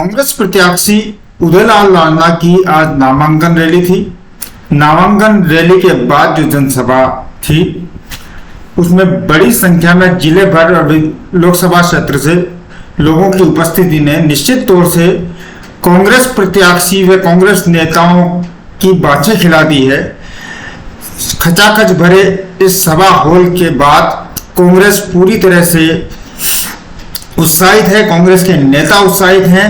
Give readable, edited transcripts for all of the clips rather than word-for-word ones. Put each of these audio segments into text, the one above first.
कांग्रेस प्रत्याशी उदयलाल लालना की आज नामांकन रैली थी। नामांकन रैली के बाद जो जनसभा थी उसमें बड़ी संख्या में जिले भर और लोकसभा क्षेत्र से लोगों की उपस्थिति ने निश्चित तौर से कांग्रेस प्रत्याशी व कांग्रेस नेताओं की बातें खिला दी है। खचाखच भरे इस सभा हॉल के बाद कांग्रेस पूरी तरह से उत्साहित है, कांग्रेस के नेता उत्साहित हैं।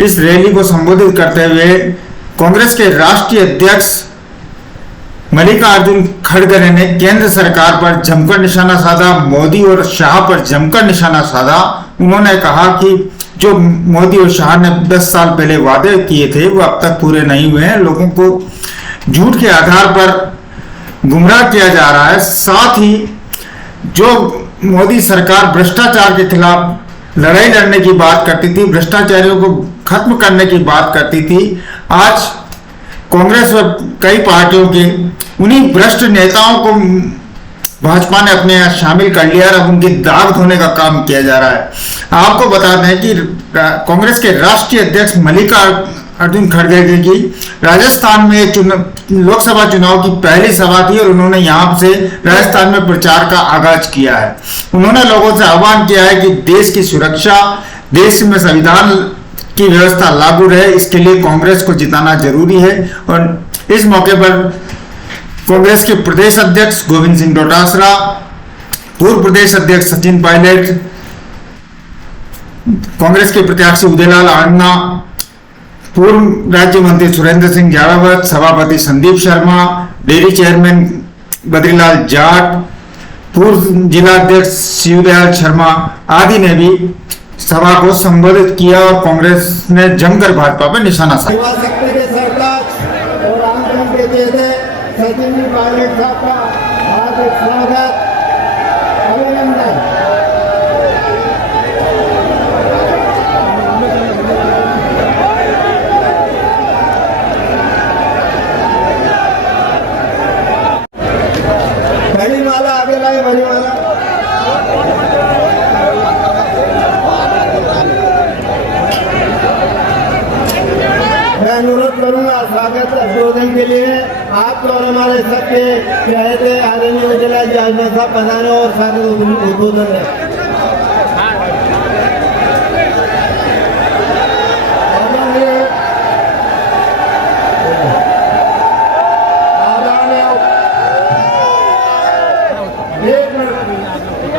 इस रैली को संबोधित करते हुए कांग्रेस के राष्ट्रीय अध्यक्ष मल्लिकार्जुन खड़गे ने केंद्र सरकार पर जमकर निशाना साधा, मोदी और शाह पर जमकर निशाना साधा। उन्होंने कहा कि जो मोदी और शाह ने 10 साल पहले वादे किए थे वो अब तक पूरे नहीं हुए हैं। लोगों को झूठ के आधार पर गुमराह किया जा रहा है। साथ ही जो मोदी सरकार भ्रष्टाचार के खिलाफ लड़ाई लड़ने की बात करती थी, भ्रष्टाचारियों को खत्म करने की बात करती थी, आज कांग्रेस व कई पार्टियों के उन्हीं भ्रष्ट नेताओं को भाजपा ने अपने यहाँ शामिल कर लिया और अब उनकी दाग धोने का काम किया जा रहा है। आपको बता दें कि कांग्रेस के राष्ट्रीय अध्यक्ष मल्लिकार्जुन खड़गे की राजस्थान में लोकसभा चुनाव की पहली सभा थी और उन्होंने यहाँ से राजस्थान में प्रचार का आगाज किया है। उन्होंने लोगों से आह्वान किया है कि देश की सुरक्षा, देश में संविधान की व्यवस्था लागू रहे, इसके लिए कांग्रेस को जिताना जरूरी है। और इस मौके पर कांग्रेस के प्रदेश अध्यक्ष गोविंद सिंह डोटासरा, पूर्व प्रदेश अध्यक्ष सचिन पायलट, कांग्रेस के प्रत्याशी उदयलाल लालना, पूर्व राज्य मंत्री सुरेंद्र सिंह जारावत, सभापति संदीप शर्मा, डेयरी चेयरमैन बद्रीलाल जाट, पूर्व जिला अध्यक्ष शिवदयाल शर्मा आदि ने भी सभा को संबोधित किया और कांग्रेस ने जमकर भाजपा पर निशाना साधा। मैं अनुरोध करूंगा स्वागत उद्बोधन के लिए आपको और हमारे सबके कहते आदरणीय उदयलाल लालना साहब पधारे और स्वागत उद्बोधन है।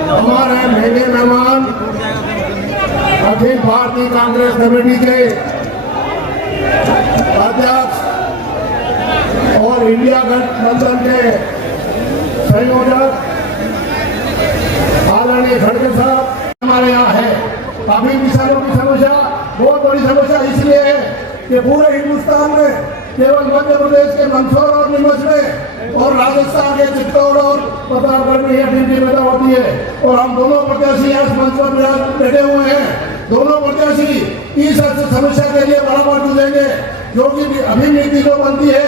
हमारे मेरे मेहमान अखिल भारतीय कांग्रेस कमेटी के अध्यक्ष और इंडिया गठबंधन के संयोजक आदरणीय खड़गे साहब हमारे यहाँ है। अभी किसानों की समस्या बहुत बड़ी समस्या इसलिए है कि पूरे हिंदुस्तान में केवल मध्य प्रदेश के मंदसौर और नीमच में और राजस्थान के चित्तौड़ और प्रतापगढ़ में यह टीम पैदा होती है और हम दोनों प्रत्याशी इस मंच पर बैठे हुए हैं। दोनों प्रत्याशी इस समस्या के लिए बराबर जुटेंगे। जो कि अभी नीति जो बनती है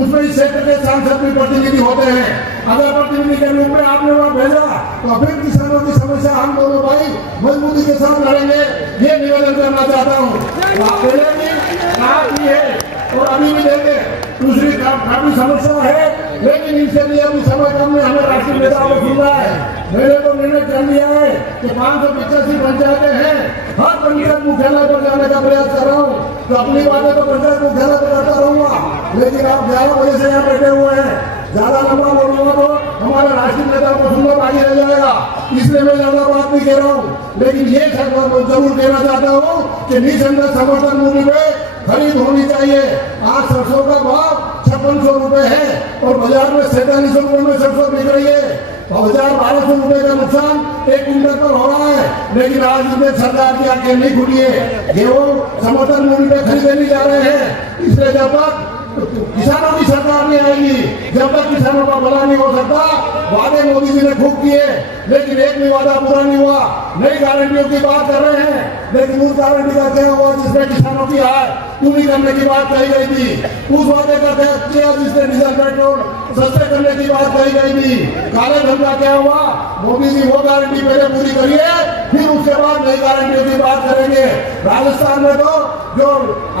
उसमें इस क्षेत्र के सांसद भी प्रतिनिधि होते हैं। अगर प्रतिनिधि के रूप में आपने वहाँ भेजा तो फिर किसानों की समस्या हम दोनों भाई मजबूती के साथ लड़ेंगे, ये निवेदन करना चाहता हूँ। आप पहले है और अभी भी देंगे। दूसरी काफी समस्या है लेकिन इनसे लिए अभी समय कम में हमें राष्ट्रीय नेताओं को सुनना है। मैंने तो निर्णय कर लिया है कि 585 पंचायतें हैं, हर पंचायत मुख्यालय पर जाने का प्रयास कर रहा हूँ। तो अपनी बातें तो पंचायत मुख्यालय पर करता रहूंगा, लेकिन आप 11 बजे से यहाँ बैठे हुए हैं, ज्यादा लंबा बोलूंगा तो हमारे राष्ट्रीय नेताओं को सुनना बाकी रह जाएगा, इसलिए मैं ज्यादा बात नहीं कह रहा हूँ। लेकिन ये जरूर कहना चाहता हूँ कि निसंदेह समर्थन मूल्य में खरीद होनी चाहिए। आज सरसों का भाव 5600 रुपए है और बाजार में 4700 रुपए में सरसों बिक रही है। 1200 रुपए का नुकसान एक क्विंटल पर हो रहा है। लेकिन आज इसमें सरकार की आंखें नहीं खुली है, गेहूं समर्थन मूल्य पे खरीदे नहीं जा रहे हैं। इसलिए जब तक किसानों की सरकार नहीं आएगी, जब तक किसानों का भला नहीं हो सकता। वादे मोदी जी ने खूब किए लेकिन एक भी वादा पूरा नहीं हुआ। नई गारंटियों की बात कर रहे हैं लेकिन उस गारंटी का क्या हुआ जिसमें किसानों की आय पूरी करने की बात कही गई थी। उस वादे का क्या जिसमें डीजल पेट्रोल सस्ते करने की बात कही गई थी। काले धन का क्या हुआ? मोदी जी वो गारंटी पहले पूरी करिए फिर उसके बाद नई गारंटी की बात करेंगे। राजस्थान में तो जो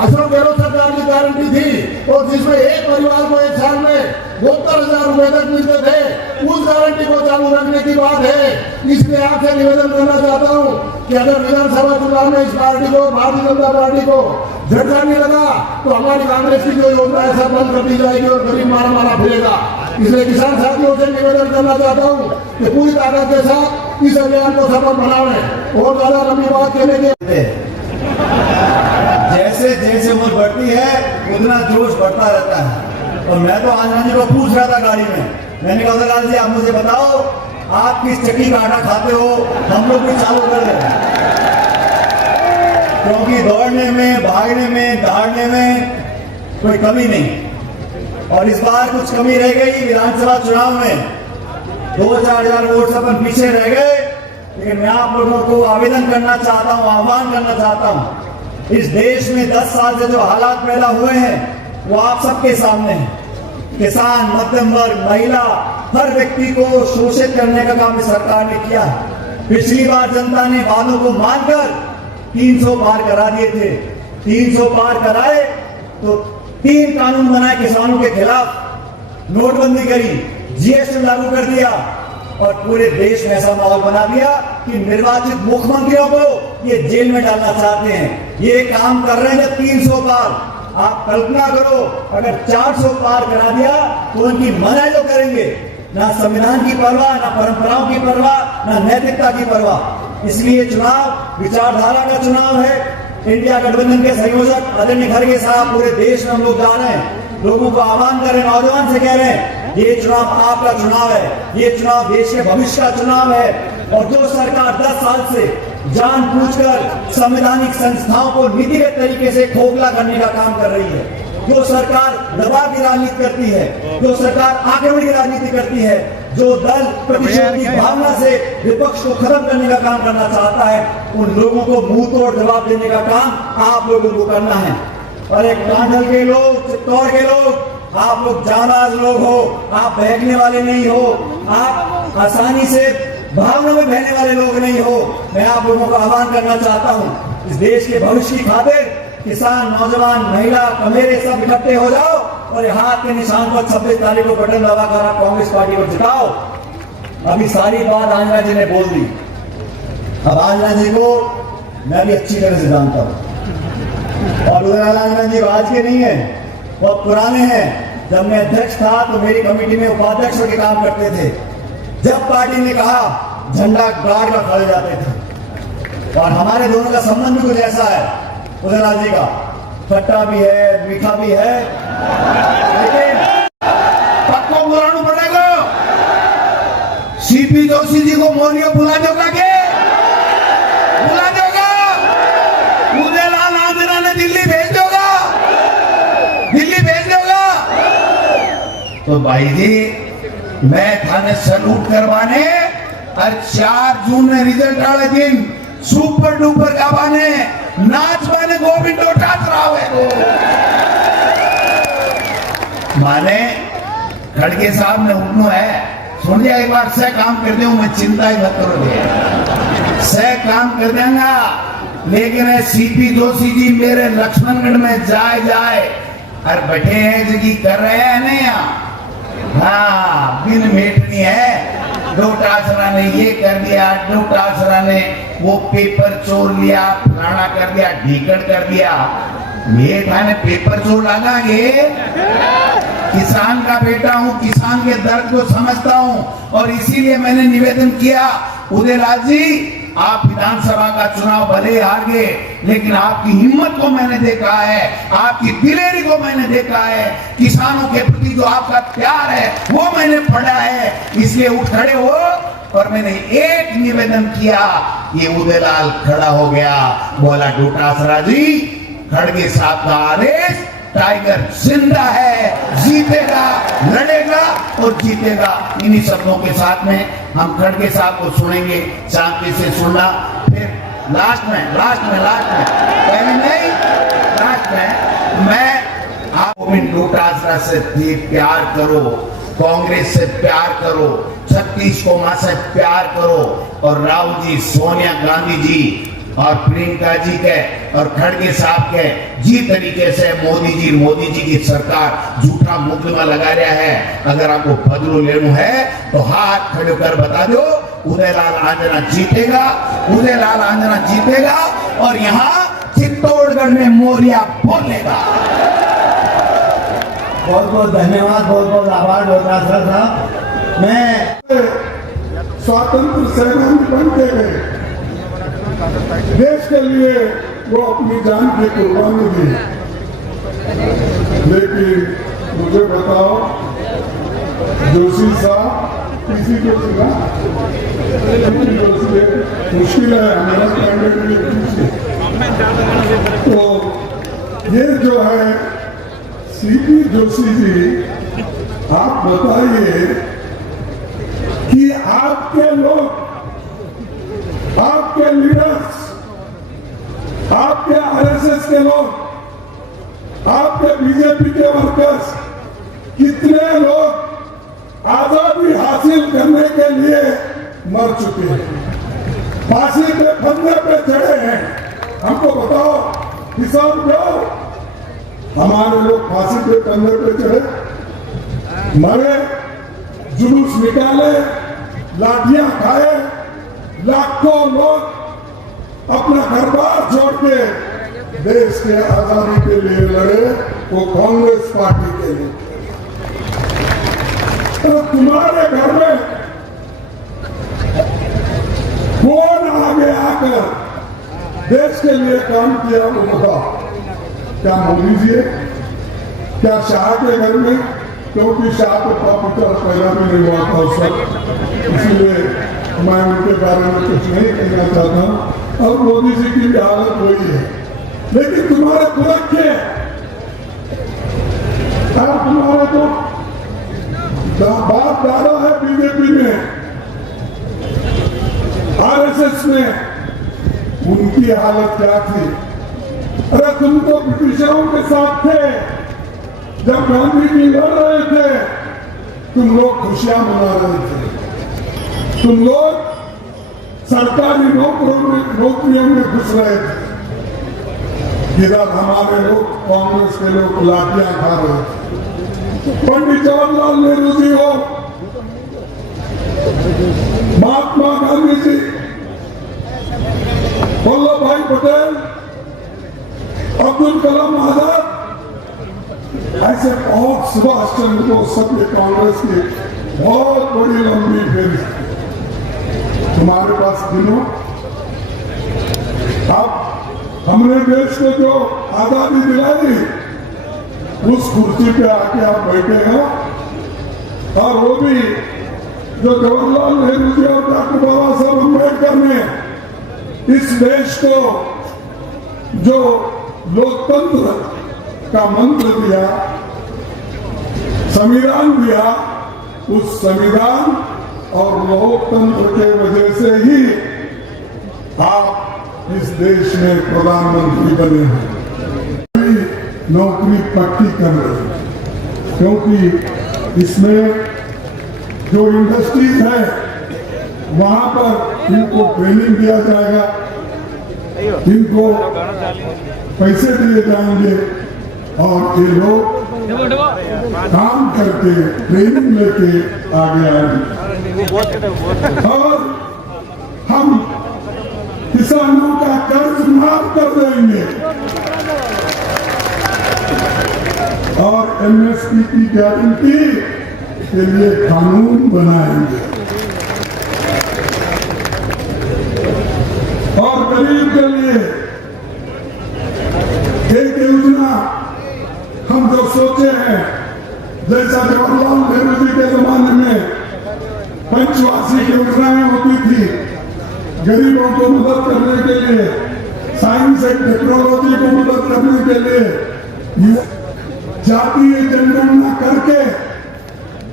अशोक गहलोत सरकार की गारंटी थी और जिसमें एक परिवार को एक साल में 72,000 रुपए तक मिलते थे, उस गारंटी को चालू रखने की बात है। इसलिए आपसे निवेदन करना चाहता हूँ कि अगर विधानसभा चुनाव में इस पार्टी को, भारतीय जनता पार्टी को झटका नहीं लगा तो हमारी कांग्रेस की जो योजना है सब बंद कर दी जाएगी और गरीब मारा मारा फिरेगा। इसलिए किसान साथियों से निवेदन करना चाहता हूँ कि पूरी ताकत के साथ इस अभियान को सफल बनाएं और ज्यादा लंबी बात कहने के जैसे जैसे उम्र बढ़ती है उतना जोश बढ़ता रहता है। और मैं तो आनंद जी को पूछ रहा था गाड़ी में, मैंने कहा लाल जी आप मुझे बताओ आप किस चक्की का आटा खाते हो, हम लोग भी चालू कर दें। क्योंकि दौड़ने में, भागने में, दहाड़ने में कोई कमी नहीं। और इस बार कुछ कमी रह गई विधानसभा चुनाव में, 2-4 हजार वोट से अपन पीछे रह गए। लेकिन मैं आप लोगों को आवेदन करना चाहता हूं, आह्वान करना चाहता हूं, इस देश में 10 साल से जो हालात पैदा हुए हैं वो आप सबके सामने हैं। किसान, मध्यम वर्ग, महिला, हर व्यक्ति को शोषित करने का काम इस सरकार ने किया है। पिछली बार जनता ने वादों को मानकर 300 पार करा दिए थे। 300 पार कराए तो 3 कानून बनाए किसानों के खिलाफ, नोटबंदी करी, जीएसटी लागू कर दिया और पूरे देश में ऐसा माहौल बना दिया कि निर्वाचित मुख्यमंत्रियों को ये जेल में डालना चाहते हैं। ये काम कर रहे हैं 300 पार। आप कल्पना करो अगर 400 पार करा दिया तो उनकी मनाई जो करेंगे, ना संविधान की परवाह, ना परंपराओं की परवाह, ना नैतिकता की परवाह। इसलिए चुनाव विचारधारा का चुनाव है। इंडिया गठबंधन के संयोजक आदरणीय खड़गे साहब पूरे देश में हम लोग जा रहे हैं, लोगों को आह्वान कर रहे हैं, नौजवान से कह रहे हैं ये चुनाव आपका चुनाव है, ये चुनाव देश के भविष्य का चुनाव है। और जो सरकार 10 साल से जानबूझकर संवैधानिक संस्थाओं को नीतिगत तरीके से खोखला करने का काम कर रही है, जो सरकार दबाव की राजनीति करती है, जो सरकार आक्रमण की राजनीति करती है, जो दल प्रतिशोध की भावना से विपक्ष को खत्म करने का काम करना चाहता है, उन लोगों को मुंह तोड़ जवाब देने का काम आप लोगों को करना है। और एक कांधल के लोग, चित्तौड़ के लोग, आप लोग जाबाज लोग हो, आप बहकने वाले नहीं हो, आप आसानी से भावनाओं में बहने वाले लोग नहीं हो। मैं आप लोगों को आह्वान करना चाहता हूं, इस देश के भविष्य की खातिर किसान, नौजवान, महिला, कमेरे सब इकट्ठे हो जाओ और हाथ के निशान पर 26 तारीख को बटन दबाकर आप कांग्रेस पार्टी को जिताओ। अभी सारी बात आंजना जी ने बोल दी। अब आंजना जी को मैं भी अच्छी तरह से जानता हूं और उदयलाल आंजना जी आज के नहीं है, बहुत पुराने हैं। जब मैं अध्यक्ष था तो मेरी कमेटी में उपाध्यक्ष के काम करते थे। जब पार्टी ने कहा झंडा गाड़ कर खड़े जाते थे। और हमारे दोनों का संबंध भी कुछ ऐसा है उदयलाल जी का, खट्टा भी है, मीठा भी है, लेकिन पक्को बुलाना पड़ेगा। सीपी जोशी जी को मोरियो बुला दोगा के बुला दोगा, उदयलाल आंजना ने दिल्ली भेज दोगा, दिल्ली भेज दोगा। तो भाई जी मैं थाने सलूट करवाने और 4 जून में रिजल्ट वाले दिन सुपर डुपर गावाने नाच माने गोविंद माने खड़गे साहब ने उठनो है सुन लिया एक बार से काम कर दे मैं चिंता ही मत करो से काम कर देंगा। लेकिन सीपी जोशी जी मेरे लक्ष्मणगढ़ में जाए और बैठे हैं जगी कर रहे हैं नहीं हाँ बिन मेटनी है। डोटासरा ने ये कर दिया, डोटासरा ने वो पेपर चोर लिया, फलाना कर दिया, ढीकड़ कर दिया। मेरे थाने पेपर चोर लगाएंगे। किसान का बेटा हूँ, किसान के दर्द को समझता हूँ और इसीलिए मैंने निवेदन किया उदयलाल जी आप विधानसभा का चुनाव भले हार गए लेकिन आपकी हिम्मत को मैंने देखा है, आपकी दिलेरी को मैंने देखा है, किसानों के प्रति जो आपका प्यार है वो मैंने पढ़ा है। इसलिए उठ खड़े हो और मैंने एक निवेदन किया। ये उदयलाल खड़ा हो गया, बोला डोटासरा जी खड़गे साहब का आदेश टाइगर जिंदा है, जीतेगा, लड़ेगा और जीतेगा। इन्हीं शब्दों के साथ में हम खड़गे साहब को सुनेंगे, शांति से सुनना। फिर लास्ट में पहले नहीं लास्ट में मैं आप गोविंद डोटासरा से प्यार करो, कांग्रेस से प्यार करो, छत्तीस कोमा से प्यार करो, और राहुल जी, सोनिया गांधी जी और प्रियंका जी के और खड़गे साहब के जी तरीके से मोदी जी की सरकार झूठा मुकदमा लगा रहा है। अगर आपको बदलो लेना है तो हाथ खड़े कर बता दो, उदयलाल आंजना जीतेगा, उदयलाल आंजना जीतेगा, और यहाँ चित्तौड़गढ़ में मोरिया बोलेगा। बहुत बहुत धन्यवाद, बहुत बहुत आभार डोटासरा साहब। मैं स्वतंत्र सेनानी बन के गए, देश के लिए वो अपनी जान की कुर्बानी दी। लेकिन मुझे बताओ, जोशी साहब, किसी को सुना? मुश्किल है हमारा कैंडिडेट के लिए पूछिए। तो ये जो है सीपी जोशी जी, आप बताइए कि आपके लोग, आपके लीडर्स, आपके आरएसएस के लोग, आपके बीजेपी के वर्कर्स, कितने लोग आजादी हासिल करने के लिए मर चुके हैं, फांसी के फंदे पे चढ़े हैं। हमको बताओ, हिसाब दो। हमारे लोग फांसी के फंदे पे चढ़े, मरे, जुलूस निकाले, लाठियां खाए, लाखों लोग अपना घर बार छोड़ के देश के आजादी के लिए लड़े, वो कांग्रेस पार्टी के लिए। तो तुम्हारे घर में कौन आगे आकर देश के लिए काम किया, वो बताओ। क्या मोदी जी? क्या शाह के घर में? क्योंकि शाह को प्रॉपर्टी पैदा भी नहीं हुआ था उस वक्त, इसलिए मैं उनके बारे में कुछ नहीं कहना चाहता। और मोदी जी की भी हालत वही है। लेकिन तुम्हारे पुरखे, तुम्हारे तो बाप दादा है बीजेपी में, आरएसएस में, उनकी हालत क्या थी? अरे तुम तो ब्रिटिशरों के साथ थे, जब गांधी जी लड़ रहे थे, तुम लोग खुशियां मना रहे थे, तुम लोग सरकारी नौकरियों में घुस रहे थे। इधर हमारे लोग, कांग्रेस के लोग लाठियां खा रहे थे। पंडित जवाहरलाल नेहरू जी हो, महात्मा गांधी जी, वल्लभ भाई पटेल, अब्दुल कलाम आजाद, ऐसे बहुत, सुभाष चंद्र बोस, सब ये कांग्रेस की बहुत बड़ी लंबी फेरी। तुम्हारे पास गिनो, अब हमने देश को जो आजादी दिलाई, उस कुर्सी पे आके आप बैठे हैं, और वो भी जो जवाहरलाल नेहरू जी और डॉक्टर बाबा साहब अम्बेडकर ने इस देश को जो लोकतंत्र का मंत्र दिया, संविधान दिया, उस संविधान और लोकतंत्र के वजह से ही आप इस देश में प्रधानमंत्री बने हैं। नौकरी पक्की कर रहे हैं, क्योंकि इसमें जो इंडस्ट्रीज है वहां पर इनको ट्रेनिंग दिया जाएगा, इनको पैसे दिए जाएंगे, और ये लोग काम करके ट्रेनिंग लेके आगे आएंगे, और हम किसानों का कर्ज माफ कर देंगे, और एमएसपी की गारंटी के लिए कानून बनाएंगे, और गरीब के लिए एक योजना हम जो सोचे हैं, जैसा जवाहरलाल नेहरू जी के जमाने में पंचवार्षिक योजनाएं होती थी, गरीबों को मदद करने के लिए, साइंस एंड टेक्नोलॉजी को मदद करने के लिए, जातीय जनगणना करके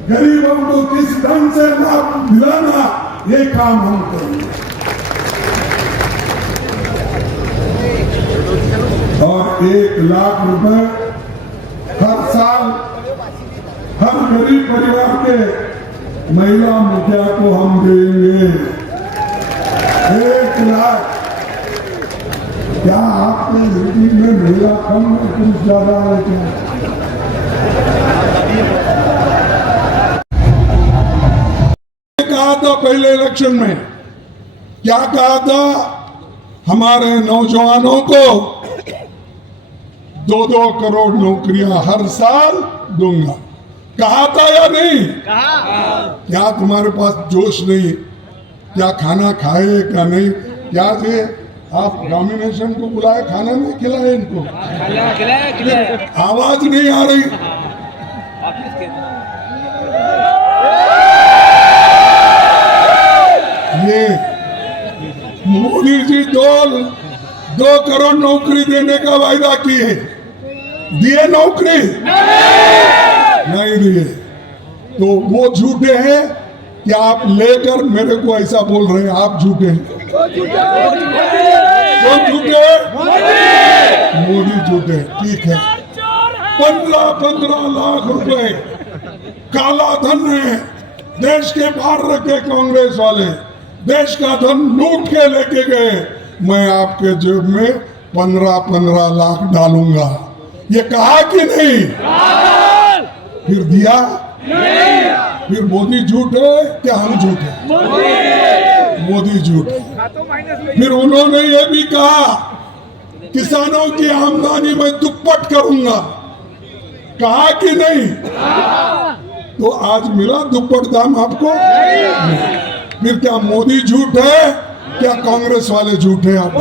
गरीबों को किस ढंग से लाभ दिलाना, ये काम हम करेंगे। और 1 लाख रुपए हर साल हर गरीब परिवार के महिला मुखिया को हम देंगे 1 लाख। क्या आपके मीटिंग में महिला कम है पुरुष ज्यादा है क्या? कहा था पहले इलेक्शन में, क्या कहा था? हमारे नौजवानों को 2-2 करोड़ नौकरियां हर साल दूंगा। कहा था या नहीं? क्या तुम्हारे पास जोश नहीं? क्या खाना खाए क्या नहीं? क्या ये आप डोमिनेशन को बुलाए, खाना नहीं खिलाए इनको? आवाज नहीं आ रही। ये मोदी जी 2 करोड़ नौकरी देने का वायदा किए, दिए नौकरी? नहीं दिए। तो वो झूठे हैं कि आप लेकर मेरे को ऐसा बोल रहे हैं? आप झूठे हैं। कौन झूठे? मोदी झूठे। ठीक है, 15 लाख रुपए काला धन है देश के बाहर रखे कांग्रेस वाले, देश का धन लूट के लेके गए। मैं आपके जेब में 15 लाख डालूंगा, ये कहा कि नहीं? फिर दिया? फिर मोदी झूठे क्या हम झूठे? मोदी झूठे। फिर उन्होंने ये भी कहा किसानों की आमदनी में दुप्पट करूंगा, कहा कि नहीं? तो आज मिला दुप्पट दाम आपको? फिर क्या मोदी झूठ है? क्या कांग्रेस वाले झूठ है? आप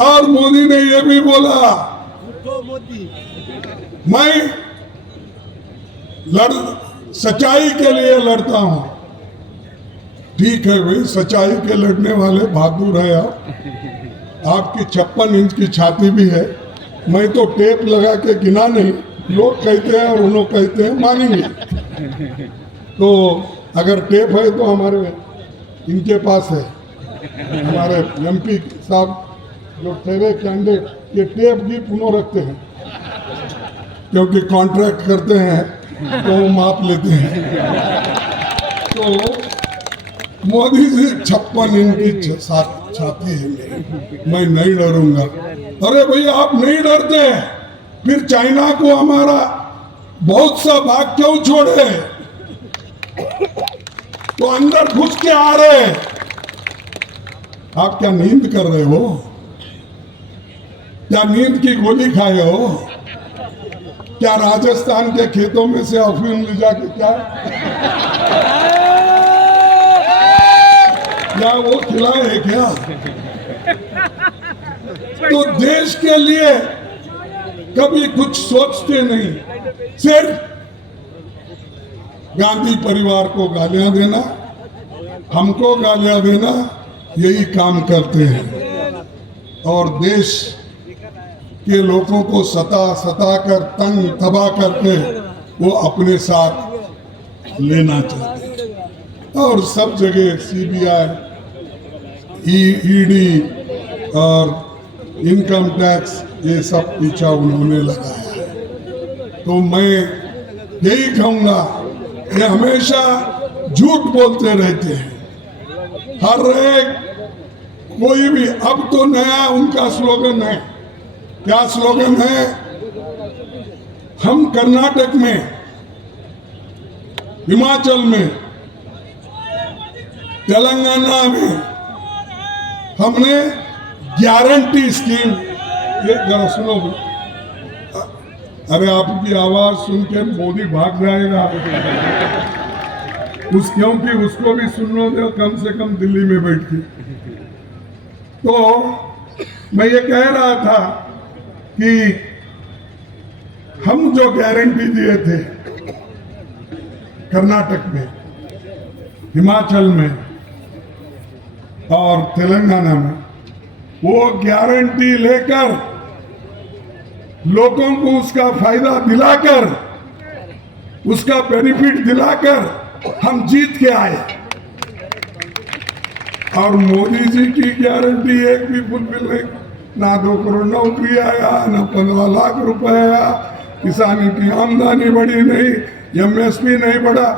और मोदी ने ये भी बोला मैं सच्चाई के लिए लड़ता हूं। ठीक है भाई, सच्चाई के लड़ने वाले बहादुर है आप। आपकी 56 इंच की छाती भी है। मैं तो टेप लगा के गिना नहीं, लोग कहते हैं और उन लोग कहते हैं, मानेंगे। तो अगर टेप है तो हमारे इनके पास है, हमारे MP साहब जो ठहरे कैंडिडेट ये टेप भी पुनः रखते हैं, क्योंकि कॉन्ट्रैक्ट करते हैं तो वो माप लेते हैं। तो मोदी जी 56 इंच की छाती है मेरी, मैं नहीं डरूंगा। अरे भैया आप नहीं डरते, फिर चाइना को हमारा बहुत सा भाग क्यों छोड़े? तो अंदर घुस के आ रहे। आप क्या नींद कर रहे हो? क्या नींद की गोली खाए हो? क्या राजस्थान के खेतों में से अफीम ले जाके क्या वो खिलाए क्या? तो देश के लिए कभी कुछ सोचते नहीं, सिर्फ गांधी परिवार को गालियां देना, हमको गालियां देना, यही काम करते हैं। और देश के लोगों को सता कर तंग तबाह करके वो अपने साथ लेना चाहते हैं। और सब जगह CBI, ED और इनकम टैक्स ये सब पीछा उन्होंने लगाया है। तो मैं यही कहूंगा, ये हमेशा झूठ बोलते रहते हैं। हर एक कोई भी, अब तो नया उनका स्लोगन है। क्या स्लोगन है? हम कर्नाटक में, हिमाचल में, तेलंगाना में हमने गारंटी स्कीम, ये जरा सुनो। अरे आपकी आवाज सुन के मोदी भाग जाएगा, क्योंकि उसको भी सुनने दो कम से कम दिल्ली में बैठ के। तो मैं ये कह रहा था कि हम जो गारंटी दिए थे कर्नाटक में, हिमाचल में और तेलंगाना में, वो गारंटी लेकर लोगों को उसका फायदा दिलाकर, उसका बेनिफिट दिलाकर हम जीत के आए। और मोदी जी की गारंटी एक भी फुलफिल नहीं। ना 2 करोड़ नौकरी आया, ना 15 लाख रुपए आया, किसानी की आमदनी बढ़ी नहीं, एमएसपी नहीं बढ़ा,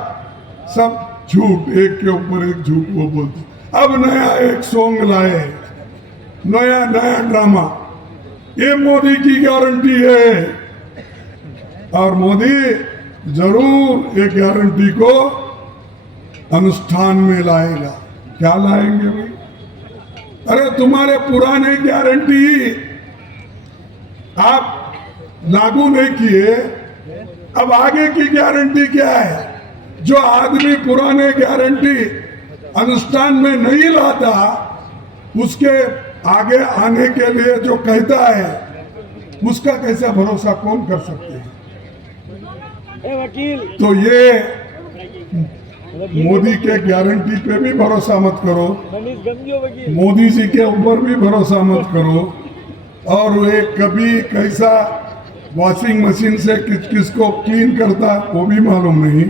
सब झूठ, एक के ऊपर एक झूठ वो बोलते। अब नया एक सॉन्ग लाए, नया ड्रामा, ये मोदी की गारंटी है और मोदी जरूर एक गारंटी को अनुष्ठान में लाएगा। क्या लाएंगे भाई? अरे तुम्हारे पुराने गारंटी आप लागू नहीं किए, अब आगे की गारंटी क्या है? जो आदमी पुराने गारंटी अनुष्ठान में नहीं लाता, उसके आगे आने के लिए जो कहता है, उसका कैसा भरोसा कौन कर सकते हैं? तो ये मोदी के गारंटी पे भी भरोसा मत करो, मोदी जी के ऊपर भी भरोसा मत करो। और वे कभी कैसा वॉशिंग मशीन से किसको क्लीन करता वो भी मालूम नहीं,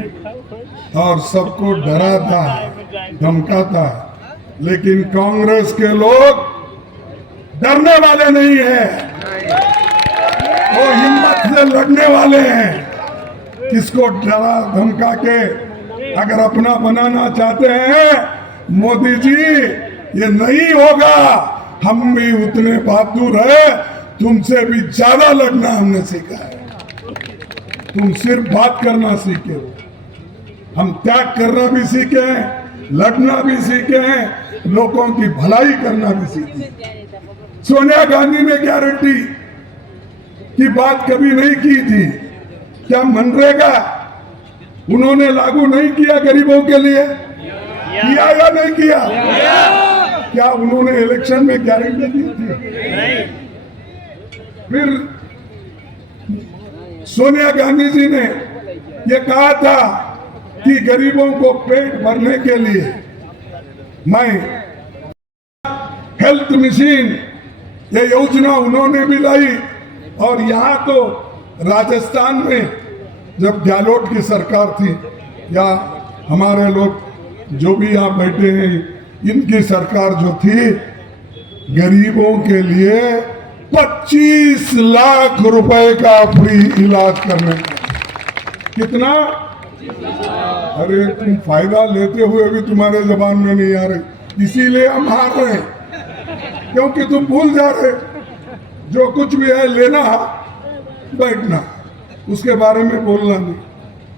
और सबको डराता है, धमकाता है। लेकिन कांग्रेस के लोग डरने वाले नहीं है, वो हिम्मत से लड़ने वाले हैं। किसको डरा धमका के अगर अपना बनाना चाहते हैं, मोदी जी ये नहीं होगा। हम भी उतने बहादुर है, तुमसे भी ज्यादा लड़ना हमने सीखा है। तुम सिर्फ बात करना सीखे हो, हम त्याग करना भी सीखे हैं, लड़ना भी सीखे हैं, लोगों की भलाई करना भी सीखे। सोनिया गांधी ने गारंटी की बात कभी नहीं की थी। क्या मनरेगा उन्होंने लागू नहीं किया गरीबों के लिए? किया या नहीं किया? क्या उन्होंने इलेक्शन में गारंटी दी थी? फिर सोनिया गांधी जी ने ये कहा था कि गरीबों को पेट भरने के लिए मैं हेल्थ मिशन ये योजना उन्होंने भी लाई। और यहाँ तो राजस्थान में जब गहलोत की सरकार थी, या हमारे लोग जो भी यहाँ बैठे हैं, इनकी सरकार जो थी, गरीबों के लिए 25 लाख रुपए का फ्री इलाज करने का। कितना? अरे तुम फायदा लेते हुए भी तुम्हारे जबान में नहीं आ रही, इसीलिए हम हार रहे हैं, क्योंकि तुम भूल जा रहे। जो कुछ भी है लेना, बैठना, उसके बारे में बोलना नहीं।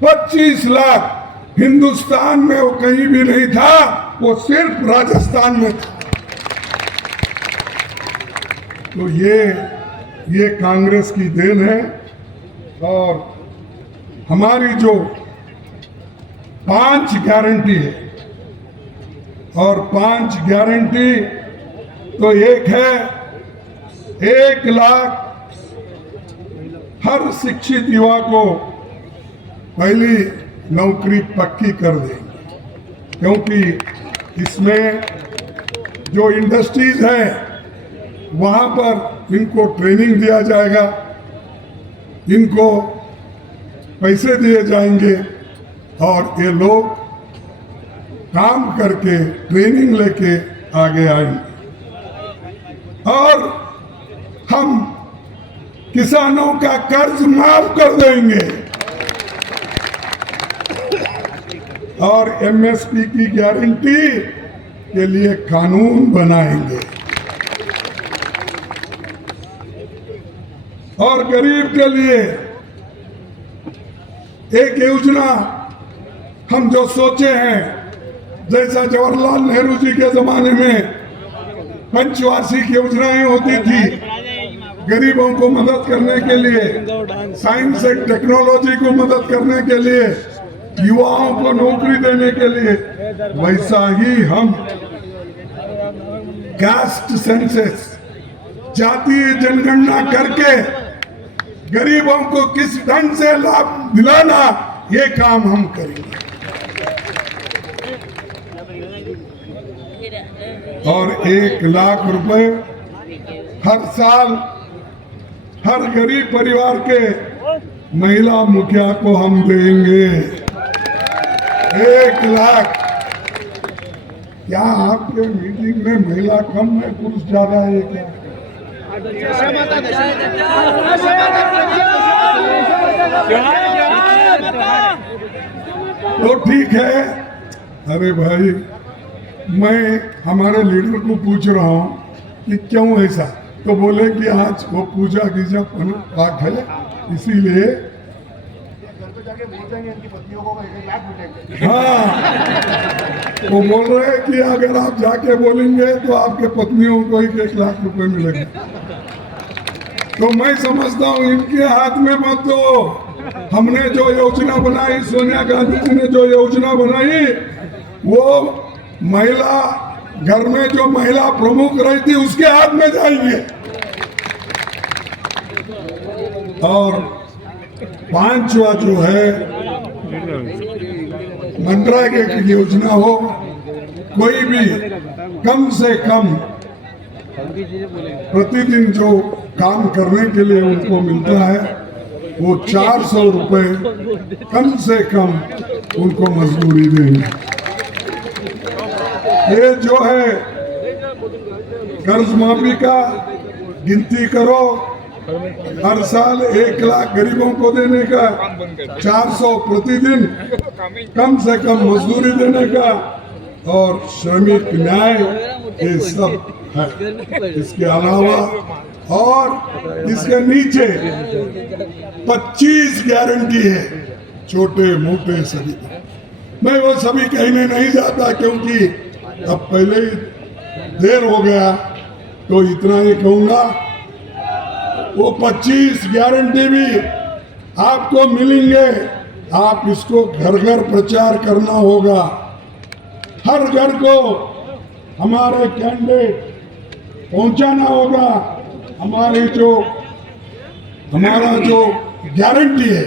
25 लाख हिंदुस्तान में वो कहीं भी नहीं था, वो सिर्फ राजस्थान में था। तो ये कांग्रेस की देन है। और हमारी जो 5 गारंटी है, और 5 गारंटी तो एक है 1 लाख हर शिक्षित युवा को पहली नौकरी पक्की कर देंगे, क्योंकि इसमें जो इंडस्ट्रीज है वहां पर इनको ट्रेनिंग दिया जाएगा, इनको पैसे दिए जाएंगे और ये लोग काम करके ट्रेनिंग लेके आगे आएंगे। और हम किसानों का कर्ज माफ कर देंगे और एमएसपी की गारंटी के लिए कानून बनाएंगे। और गरीब के लिए एक योजना हम जो सोचे हैं, जैसा जवाहरलाल नेहरू जी के जमाने में पंचवार्षिक योजनाएं होती थी गरीबों को मदद करने के लिए, साइंस एंड टेक्नोलॉजी को मदद करने के लिए, युवाओं को नौकरी देने के लिए, वैसा ही हम कास्ट सेंसस, जातीय जनगणना करके गरीबों को किस ढंग से लाभ दिलाना, ये काम हम करेंगे। और 1 लाख रुपए हर साल हर गरीब परिवार के महिला मुखिया को हम देंगे। 1 लाख। क्या आपके मीटिंग में महिला कम है, पुरुष ज्यादा है क्या? तो ठीक है। अरे भाई, मैं हमारे लीडर को पूछ रहा हूँ कि क्यों ऐसा, तो बोले कि आज वो पूजा गीजा पाठ है, इसीलिए। हाँ, वो बोल रहे हैं कि अगर आप जाके बोलेंगे तो आपके पत्नियों को 1 लाख रुपए मिलेंगे। तो मैं समझता हूँ इनके हाथ में मत दो। हमने जो योजना बनाई, सोनिया गांधी जी ने जो योजना बनाई, वो महिला घर में जो महिला प्रमुख रही थी उसके हाथ में जाएंगे। और 5वां जो है मनरेगा की योजना हो, कोई भी कम से कम प्रतिदिन जो काम करने के लिए उनको मिलता है वो 400 रुपए कम से कम उनको मजदूरी देंगे। ये जो है कर्ज माफी का गिनती करो, हर साल 1 लाख गरीबों को देने का, 400 प्रतिदिन कम से कम मजदूरी देने का, और श्रमिक न्याय, ये सब है। इसके अलावा और इसके नीचे 25 गारंटी है, छोटे मोटे सभी। मैं वो सभी कहने नहीं जाता क्योंकि अब पहले ही देर हो गया, तो इतना ही कहूंगा। वो 25 गारंटी भी आपको मिलेंगे, आप इसको घर घर प्रचार करना होगा। हर घर को हमारे कैंडिडेट पहुंचाना होगा। हमारा जो गारंटी है,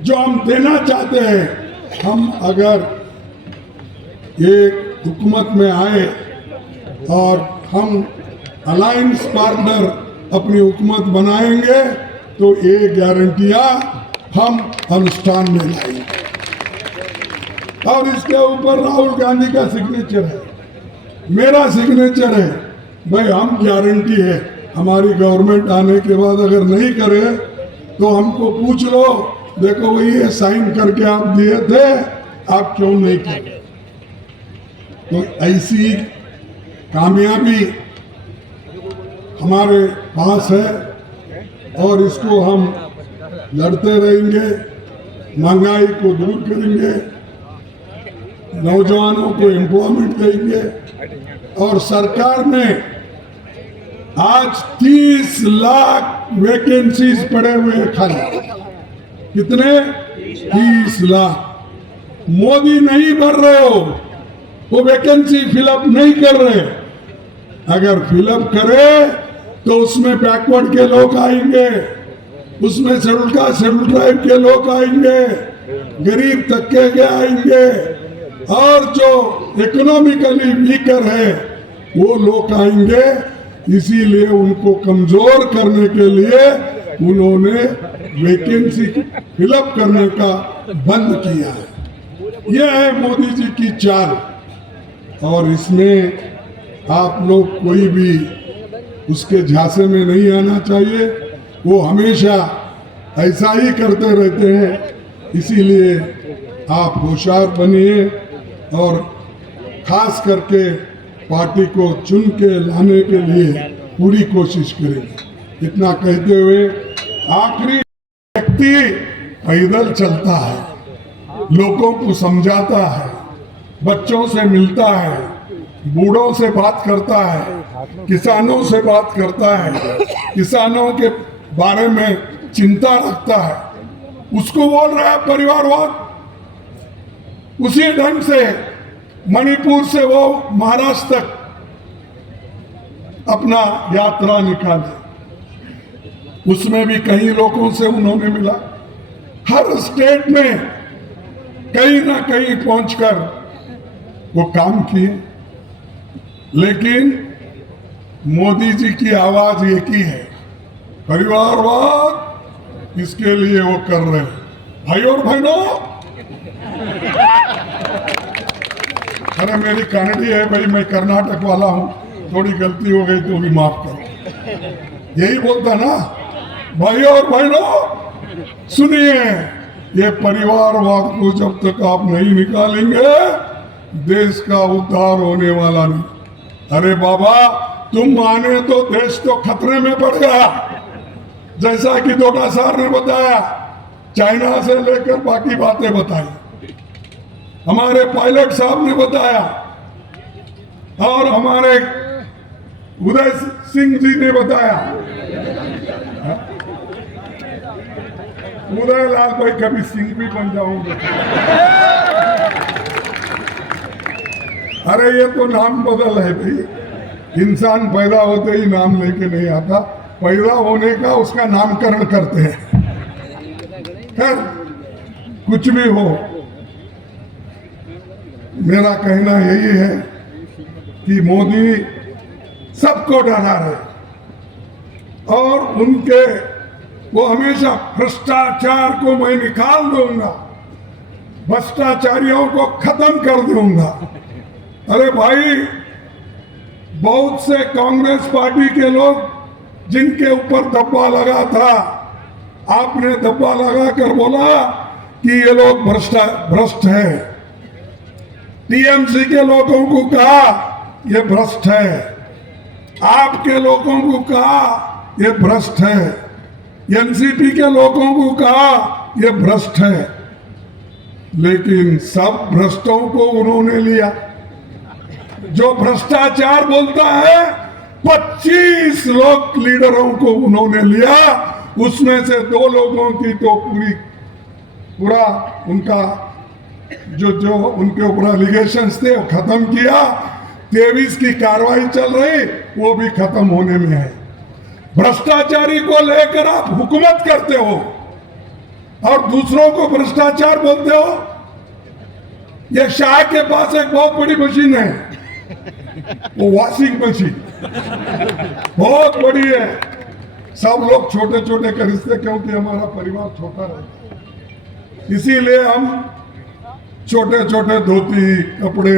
जो हम देना चाहते हैं, हम अगर एक हुकूमत में आए और हम अलायंस पार्टनर अपनी हुकूमत बनाएंगे, तो ये गारंटियां हम अनुष्ठान में लाएंगे। और इसके ऊपर राहुल गांधी का सिग्नेचर है, मेरा सिग्नेचर है। भाई, हम गारंटी है, हमारी गवर्नमेंट आने के बाद अगर नहीं करे तो हमको पूछ लो, देखो भाई ये साइन करके आप दिए थे, आप क्यों नहीं करे। तो ऐसी कामयाबी हमारे पास है और इसको हम लड़ते रहेंगे। महंगाई को दूर करेंगे, नौजवानों को एम्प्लॉयमेंट देंगे। और सरकार ने आज 30 लाख वैकेंसीज पड़े हुए खाली। कितने? 30 लाख। मोदी नहीं भर रहे हो, वो वैकेंसी फिलअप नहीं कर रहे। अगर फिलअप करे तो उसमें बैकवर्ड के लोग आएंगे, उसमें शेड्यूल कास्ट शेड्यूल ट्राइब के लोग आएंगे, गरीब तबके के आएंगे, और जो इकोनॉमिकली वीकर है वो लोग आएंगे। इसीलिए उनको कमजोर करने के लिए उन्होंने वैकेंसी फिलअप करने का बंद किया है। यह है मोदी जी की चाल। और इसमें आप लोग कोई भी उसके झांसे में नहीं आना चाहिए। वो हमेशा ऐसा ही करते रहते हैं। इसीलिए आप होशियार बनिए और खास करके पार्टी को चुन के लाने के लिए पूरी कोशिश करेंगे। इतना कहते हुए, आखिरी व्यक्ति पैदल चलता है, लोगों को समझाता है, बच्चों से मिलता है, बूढ़ों से बात करता है, किसानों से बात करता है, किसानों के बारे में चिंता रखता है, उसको बोल रहा है परिवारवाद। उसी ढंग से मणिपुर से वो महाराष्ट्र तक अपना यात्रा निकाले, उसमें भी कई लोगों से उन्होंने मिला। हर स्टेट में कहीं ना कहीं पहुंचकर वो काम किए। लेकिन मोदी जी की आवाज एक ही है, परिवारवाद। इसके लिए वो कर रहे हैं। भाई और बहनों, अरे मेरी कन्नड़ी है भाई, मैं कर्नाटक वाला हूं, थोड़ी गलती हो गई तो भी माफ करो। यही बोलता ना। भाइयों और बहनों सुनिए, ये परिवारवाद को जब तक आप नहीं निकालेंगे देश का उद्धार होने वाला नहीं। अरे बाबा, तुम माने तो देश तो खतरे में पड़ गया। जैसा कि डोटा साहब ने बताया, चाइना से लेकर बाकी बातें बताई, हमारे पायलट साहब ने बताया, और हमारे उदय सिंह जी ने बताया। उदय लाल भाई कभी सिंह भी बन जाऊंगे। अरे ये तो नाम बदल है भाई, इंसान पैदा होते ही नाम लेके नहीं आता, पैदा होने का उसका नामकरण करते हैं। खैर कुछ भी हो, मेरा कहना यही है कि मोदी सबको डरा रहे और उनके वो हमेशा भ्रष्टाचार को मैं निकाल दूंगा, भ्रष्टाचारियों को खत्म कर दूंगा। अरे भाई, बहुत से कांग्रेस पार्टी के लोग जिनके ऊपर धब्बा लगा था, आपने धब्बा लगाकर बोला कि ये लोग भ्रष्ट है। टीएमसी के लोगों को कहा ये भ्रष्ट है, आपके लोगों को कहा ये भ्रष्ट है, एनसीपी के लोगों को कहा ये भ्रष्ट है, लेकिन सब भ्रष्टों को उन्होंने लिया। जो भ्रष्टाचार बोलता है 25 लोग लीडरों को उन्होंने लिया, उसमें से 2 लोगों की तो पूरा उनका जो उनके ऊपर एलिगेशंस थे वो खत्म किया। 23 की कार्रवाई चल रही, वो भी खत्म होने में है। भ्रष्टाचारी को लेकर आप हुकूमत करते हो और दूसरों को भ्रष्टाचार बोलते हो। ये शाह के पास एक बहुत बड़ी मशीन है, वो वॉशिंग मशीन बहुत बड़ी है। सब लोग छोटे छोटे खरीदते क्योंकि हमारा परिवार छोटा है, इसीलिए हम छोटे छोटे धोती कपड़े।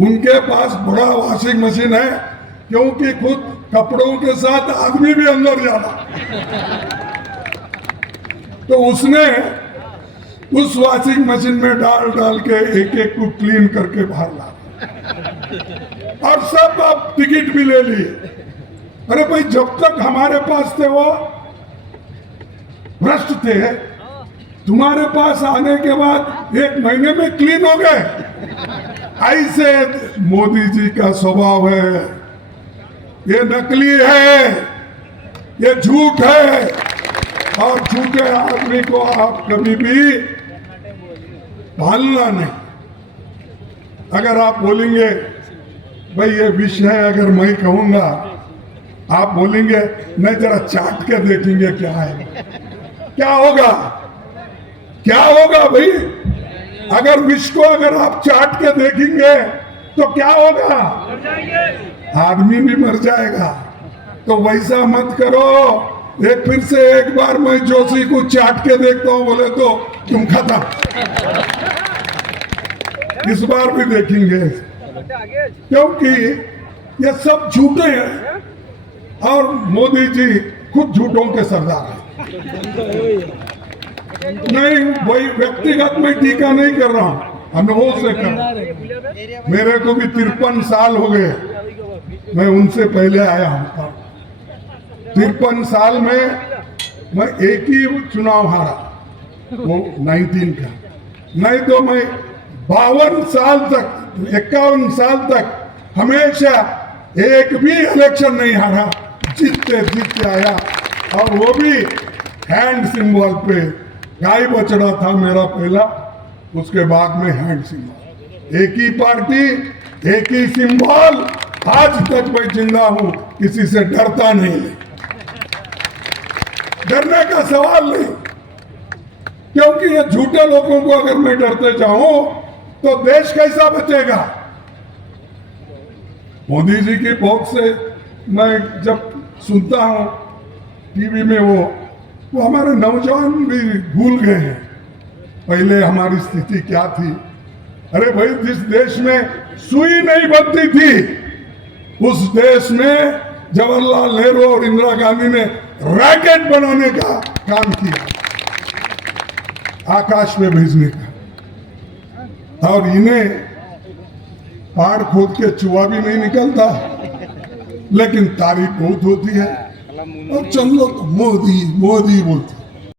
उनके पास बड़ा वॉशिंग मशीन है क्योंकि खुद कपड़ों के साथ आदमी भी अंदर जाना, तो उसने उस वॉशिंग मशीन में डाल डाल के एक एक को क्लीन करके बाहर ला, और सब आप टिकट भी ले लिए। अरे भाई, जब तक हमारे पास थे वो भ्रष्ट थे, तुम्हारे पास आने के बाद 1 महीने में क्लीन हो गए। ऐसे मोदी जी का स्वभाव है, ये नकली है, ये झूठ है, और झूठे आदमी को आप कभी भी पालना नहीं। अगर आप बोलेंगे भाई ये विष है, अगर मैं कहूंगा, आप बोलेंगे नहीं जरा चाट के देखेंगे क्या है, क्या होगा, क्या होगा भाई? अगर विष को अगर आप चाट के देखेंगे तो क्या होगा? आदमी भी मर जाएगा। तो वैसा मत करो। फिर से एक बार मैं जोशी को चाट के देखता हूं, बोले तो तुम खत्म। इस बार भी देखेंगे, क्योंकि ये सब झूठे हैं और मोदी जी खुद झूठों के सरदार हैं। नहीं, वही व्यक्तिगत में टीका नहीं कर रहा हूं, अनुभव से कर। मेरे को भी 53 साल हो गए, मैं उनसे पहले आया हूं। 53 साल में मैं एक ही चुनाव हारा, वो 19 का। नहीं तो मैं 52 साल तक, 51 साल तक हमेशा एक भी इलेक्शन नहीं हारा, जीतते आया, और वो भी हैंड सिंबल पे। गाय बछड़ा था मेरा पहला, उसके बाद में हैंड सिंबल। एक ही पार्टी, एक ही सिंबल। आज तक मैं जिंदा हूं, किसी से डरता नहीं, डरने का सवाल नहीं, क्योंकि ये झूठे लोगों को अगर मैं डरते जाऊं तो देश कैसा बचेगा? मोदी जी की बहुत से मैं जब सुनता हूं टीवी में, वो हमारे नौजवान भी भूल गए हैं पहले हमारी स्थिति क्या थी। अरे भाई, जिस देश में सुई नहीं बनती थी, उस देश में जवाहरलाल नेहरू और इंदिरा गांधी ने रैकेट बनाने का काम किया, आकाश में भेजने का। और इन्हें पहाड़ खोद के चूहा भी नहीं निकलता, लेकिन तारीफ बहुत होती है। और चंद लोग मोदी मोदी बोलते।